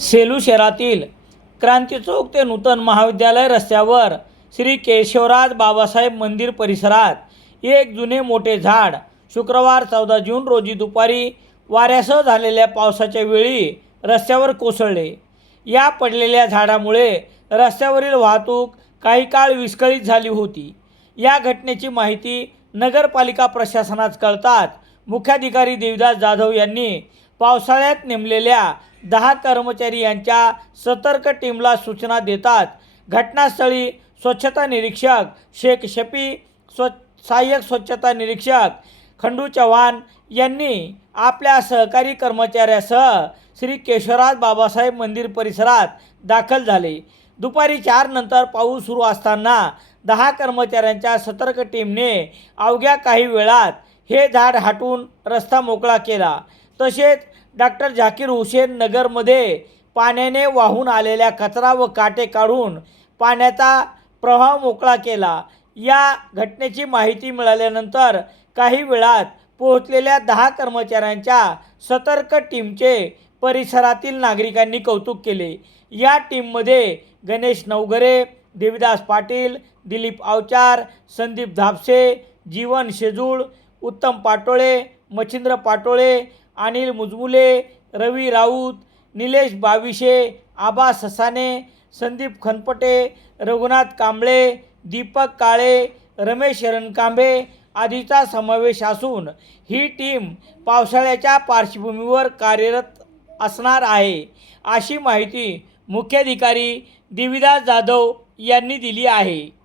सेलू शहरातील क्रांती चौक ते नूतन महाविद्यालय रस्त्यावर श्री केशवराज बाबासाहेब मंदिर परिसरात एक जुने मोठे झाड शुक्रवार चौदा जून रोजी दुपारी वाऱ्यासह झालेल्या पावसाच्या वेळी रस्त्यावर कोसळले. या पडलेल्या झाडामुळे रस्त्यावरील वाहतूक काही काळ विस्कळीत झाली होती. या घटनेची माहिती नगरपालिका प्रशासनास कळताच मुख्याधिकारी देवीदास जाधव यांनी पावसाळ्यात नेमलेल्या दहा कर्मचारी यांच्या सतर्क टीमला सूचना देतात. घटनास्थळी स्वच्छता निरीक्षक शेख शफी स्व सहाय्यक स्वच्छता निरीक्षक खंडू चव्हाण यांनी आपल्या सहकारी कर्मचाऱ्यासह श्री केशवराज बाबासाहेब मंदिर परिसरात दाखल झाले. दुपारी चार नंतर पाऊस सुरू असताना दहा कर्मचाऱ्यांच्या सतर्क टीमने अवघ्या काही वेळात हे झाड हटवून रस्ता मोकळा केला. तसेच डॉक्टर झाकीर हुसेन नगरमध्ये पाण्याने वाहून आलेल्या कचरा व काटे काढून पाण्याचा प्रवाह मोकळा केला. या घटनेची माहिती मिळाल्यानंतर काही वेळात पोहोचलेल्या दहा कर्मचाऱ्यांच्या सतर्क टीमचे परिसरातील नागरिकांनी कौतुक केले. या टीममध्ये गणेश नवगरे देविदास पाटील दिलीप आवचार संदीप धापसे जीवन शेजूळ उत्तम पाटोळे मच्छिंद्र पाटोळे अनिल मुजमुले रवी राऊत निलेश बाविशे आबा ससाने संदीप खनपटे रघुनाथ कांबळे दीपक काळे रमेश रणकांबे आदीचा समावेश असून ही टीम पावसाळ्याच्या पार्श्वभूमीवर कार्यरत असणार आहे अशी माहिती मुख्याधिकारी देविदास जाधव यांनी दिली आहे.